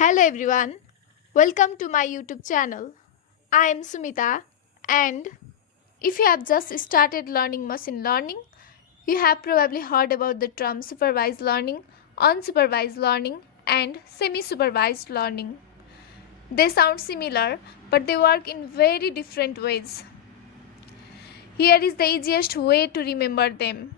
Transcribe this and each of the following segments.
Hello everyone, welcome to my YouTube channel. I am Sumita, and if you have just started learning machine learning, you have probably heard about the term supervised learning, unsupervised learning, and semi-supervised learning. They sound similar, but they work in very different ways. Here is the easiest way to remember them.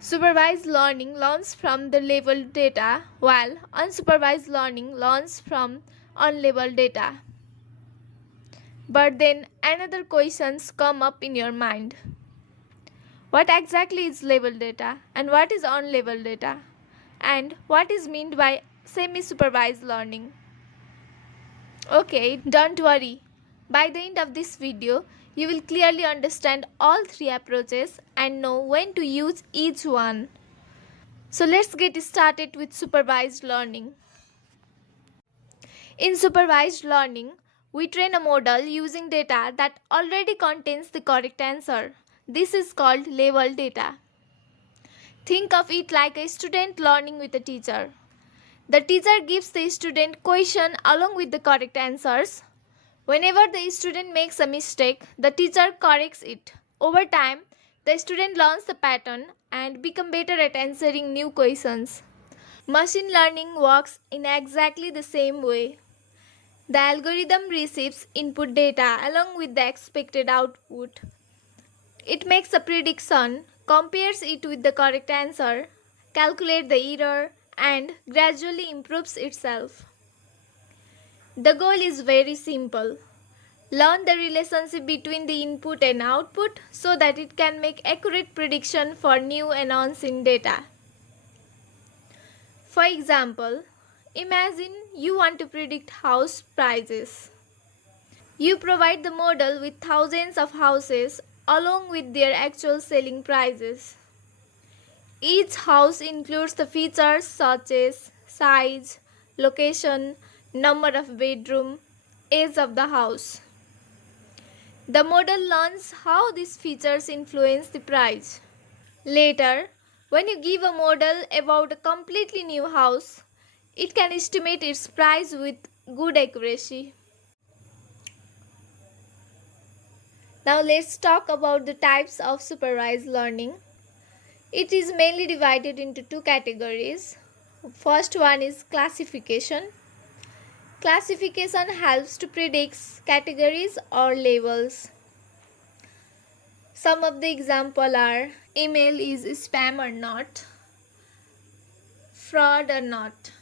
Supervised learning learns from the labeled data, while unsupervised learning learns from unlabeled data. But then another questions come up in your mind. What exactly is labeled data and what is unlabeled data? And what is meant by semi-supervised learning? Okay, don't worry. By the end of this video, you will clearly understand all three approaches and know when to use each one. So let's get started with supervised learning. In supervised learning, we train a model using data that already contains the correct answer. This is called labeled data. Think of it like a student learning with a teacher. The teacher gives the student question along with the correct answers. Whenever the student makes a mistake, the teacher corrects it. Over time, the student learns the pattern and becomes better at answering new questions. Machine learning works in exactly the same way. The algorithm receives input data along with the expected output. It makes a prediction, compares it with the correct answer, calculates the error, and gradually improves itself. The goal is very simple. Learn the relationship between the input and output so that it can make accurate prediction for new and unseen data. For example, imagine you want to predict house prices. You provide the model with thousands of houses along with their actual selling prices. Each house includes the features such as size, location, number of bedroom, age of the house. The model learns how these features influence the price. Later, when you give a model about a completely new house, it can estimate its price with good accuracy. Now let's talk about the types of supervised learning. It is mainly divided into two categories. First one is classification. Classification helps to predict categories or labels. Some of the examples are email is spam or not, fraud or not,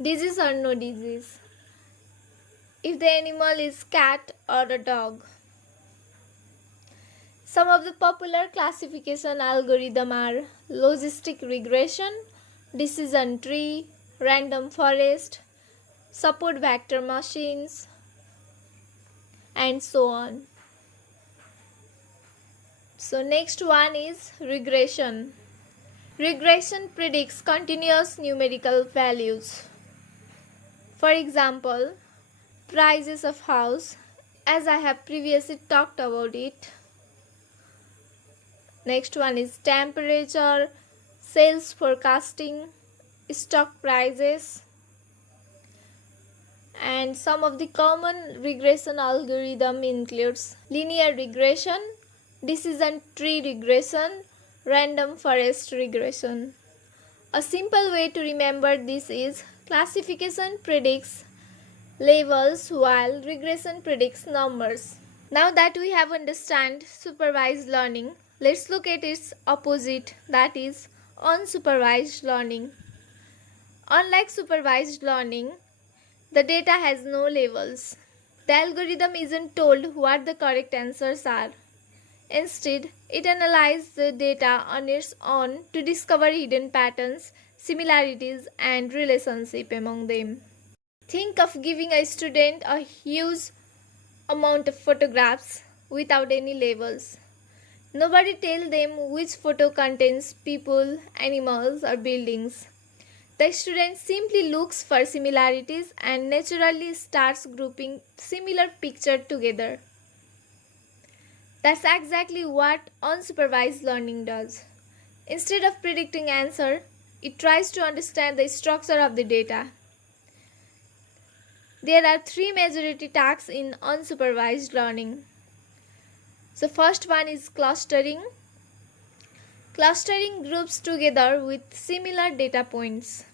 disease or no disease, if the animal is cat or a dog. Some of the popular classification algorithms are logistic regression, decision tree, random forest, support vector machines, and so on. So next one is regression. Regression predicts continuous numerical values. For example, prices of house, as I have previously talked about it. Next one is temperature, sales forecasting, stock prices, and some of the common regression algorithm includes linear regression, decision tree regression, random forest regression. A simple way to remember this is classification predicts labels while regression predicts numbers. Now that we have understand supervised learning, let's look at its opposite, that is unsupervised learning. Unlike supervised learning, the data has no labels. The algorithm isn't told what the correct answers are. Instead, it analyzes the data on its own to discover hidden patterns, similarities, and relationship among them. Think of giving a student a huge amount of photographs without any labels. Nobody tells them which photo contains people, animals, or buildings. The student simply looks for similarities and naturally starts grouping similar pictures together. That's exactly what unsupervised learning does. Instead of predicting answer, It tries to understand the structure of the data. There are three majority tasks in unsupervised learning. So first one is clustering. Clustering groups together with similar data points.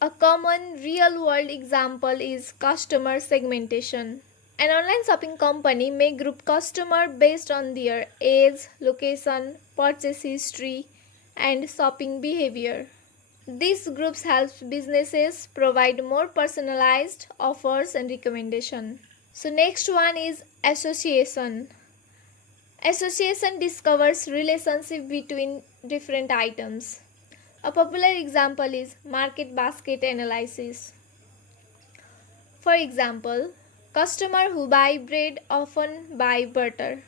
A common real-world example is customer segmentation. An online shopping company may group customers based on their age, location, purchase history, and shopping behavior. These groups help businesses provide more personalized offers and recommendations. So next one is association. Association discovers relationship between different items. A popular example is market basket analysis. For example, customers who buy bread often buy butter,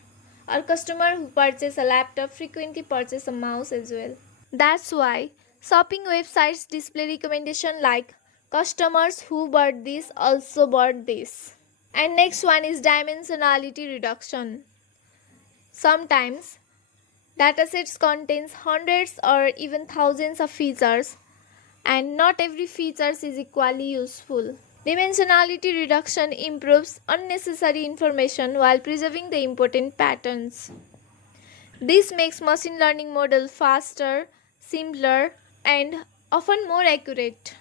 or customers who purchase a laptop frequently purchase a mouse as well. That's why shopping websites display recommendations like customers who bought this also bought this. And next one is dimensionality reduction. Sometimes datasets contains hundreds or even thousands of features, and not every feature is equally useful. Dimensionality reduction improves unnecessary information while preserving the important patterns. This makes machine learning models faster, simpler, and often more accurate.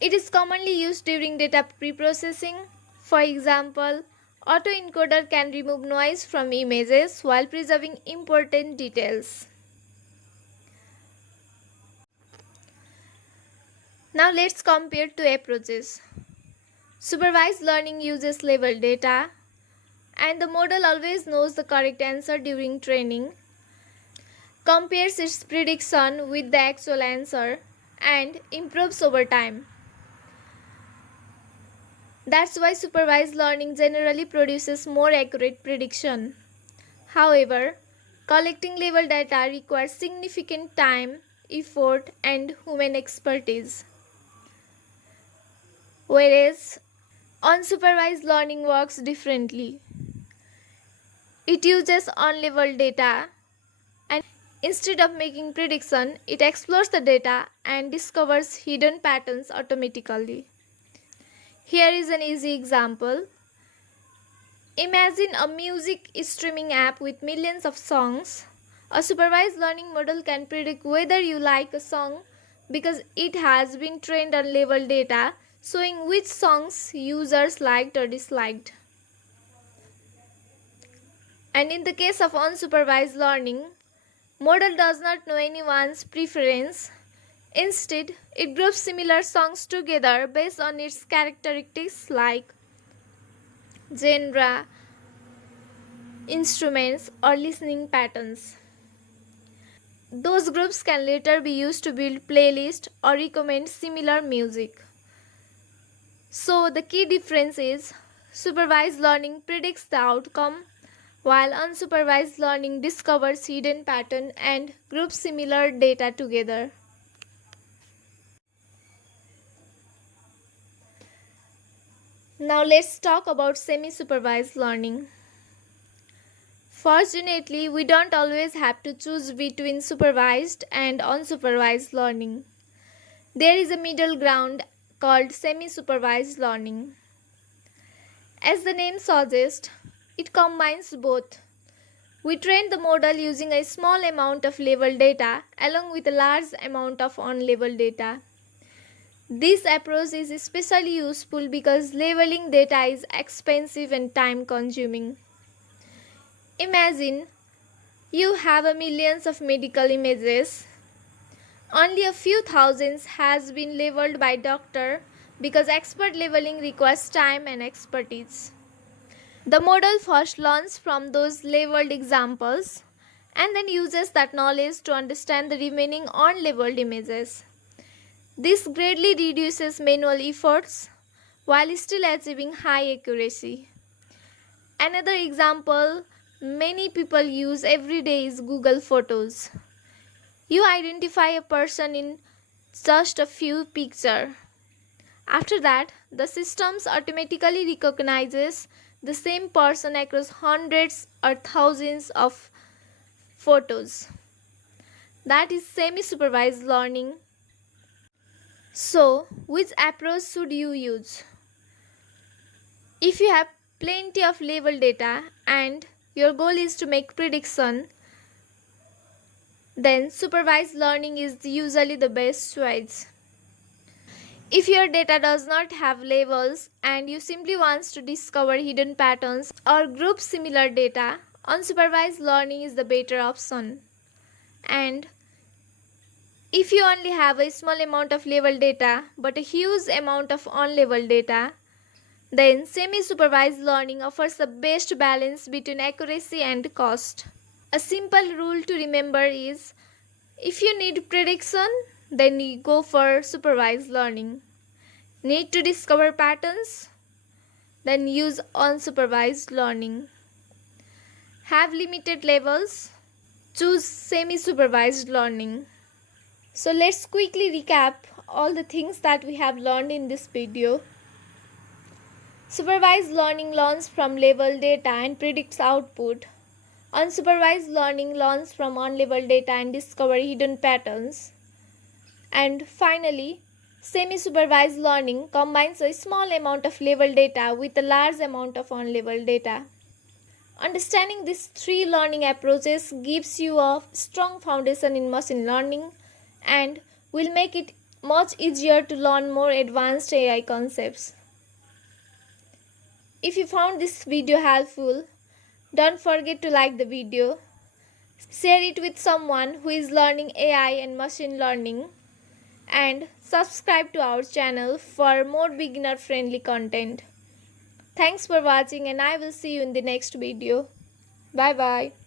It is commonly used during data preprocessing. For example, autoencoder can remove noise from images while preserving important details. Now let's compare two approaches. Supervised learning uses labeled data, and the model always knows the correct answer during training, compares its prediction with the actual answer, and improves over time. That's why supervised learning generally produces more accurate prediction. However, collecting labeled data requires significant time, effort, and human expertise. Whereas unsupervised learning works differently. It uses unlabeled data, and instead of making prediction, it explores the data and discovers hidden patterns automatically. Here is an easy example. Imagine a music streaming app with millions of songs. A supervised learning model can predict whether you like a song because it has been trained on labeled data showing which songs users liked or disliked. And in the case of unsupervised learning, model does not know anyone's preference. Instead, it groups similar songs together based on its characteristics like genre, instruments, or listening patterns. Those groups can later be used to build playlists or recommend similar music. So the key difference is supervised learning predicts the outcome while unsupervised learning discovers hidden patterns and groups similar data together. Now let's talk about semi-supervised learning. Fortunately, we don't always have to choose between supervised and unsupervised learning. There is a middle ground called semi-supervised learning. As the name suggests, it combines both. We train the model using a small amount of labeled data along with a large amount of unlabeled data. This approach is especially useful because labeling data is expensive and time consuming. Imagine you have millions of medical images. Only a few thousands has been labeled by doctor because expert labeling requires time and expertise. The model first learns from those labeled examples and then uses that knowledge to understand the remaining unlabeled images. This greatly reduces manual efforts while still achieving high accuracy. Another example many people use every day is Google Photos. You identify a person in just a few pictures. After that, the system automatically recognizes the same person across hundreds or thousands of photos. that is semi-supervised learning. So, which approach should you use? If you have plenty of label data and your goal is to make prediction, then supervised learning is usually the best choice. If your data does not have labels and you simply want to discover hidden patterns or group similar data, unsupervised learning is the better option. And if you only have a small amount of labeled data but a huge amount of unlabeled data, then semi-supervised learning offers the best balance between accuracy and cost. A simple rule to remember is if you need prediction, then you go for supervised learning. Need to discover patterns? Then use unsupervised learning. Have limited levels? Choose semi-supervised learning. So let's quickly recap all the things that we have learned in this video. Supervised learning learns from labeled data and predicts output. Unsupervised learning learns from unlabeled data and discovers hidden patterns. And finally, semi-supervised learning combines a small amount of labeled data with a large amount of unlabeled data. Understanding these three learning approaches gives you a strong foundation in machine learning and will make it much easier to learn more advanced AI concepts. If you found this video helpful, don't forget to like the video, share it with someone who is learning AI and machine learning, and subscribe to our channel for more beginner friendly content. Thanks for watching and I will see you in the next video. Bye bye.